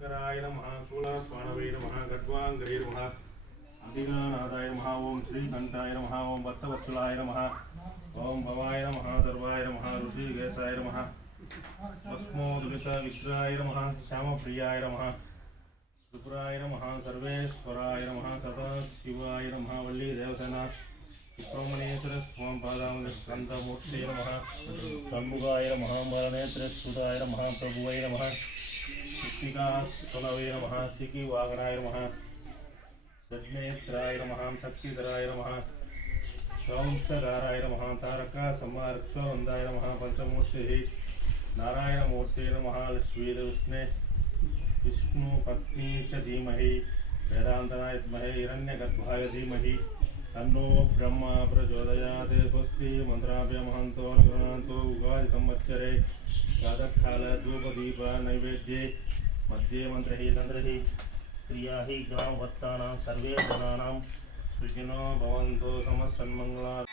शंकराय नमः शूलपाणवे नमः खड्वांगरे नमः अधिगणानाथाय नमः ओम श्रीकंठाय नमः ओम भक्तवत्सलाय नमः ओम भवाय नमः सर्वाय नमः ऋषिकेशाय नमः भस्मोदलित विग्रहाय नमः श्यामप्रियाय नमः त्रिपुराय नमः सर्वेश्वराय नमः सदाशिवाय नमः वल्ली देवसेना सुब्रह्मण्येश्वर स्वामी पादांग स्कंदमूर्ते नमः षण्मुखाय नमः मरणेश्वरसुताय नमः प्रभुवे नमः कृष्णिका सुनवे नमः सिकी वागनाय नमः षड्नेत्राय नमः शक्तिधराय नमः सौंशधाराय नमः तारका संहारक्षवन्दाय नमः पंचमूर्तिः नारायणमूर्ते नमः लक्ष्मीर्विष्णे विष्णुपत्नी च धीमहि वेदान्तनाय विद्महे हिरण्यगर्भाय धीमहि तन्नो ब्रह्मा प्रचोदयात् स्वस्ति मंत्राभ्य महंतो अनुगृह्णान्तु उगादि संवत्सरे प्रातःकाल धूपदीप नैवेद्ये मध्ये मंत्रः तन्त्रः क्रिया हि ग्रामभक्तानां सर्वे जनानां सुखिनो भवन्तु समस्तन्मङ्गलानि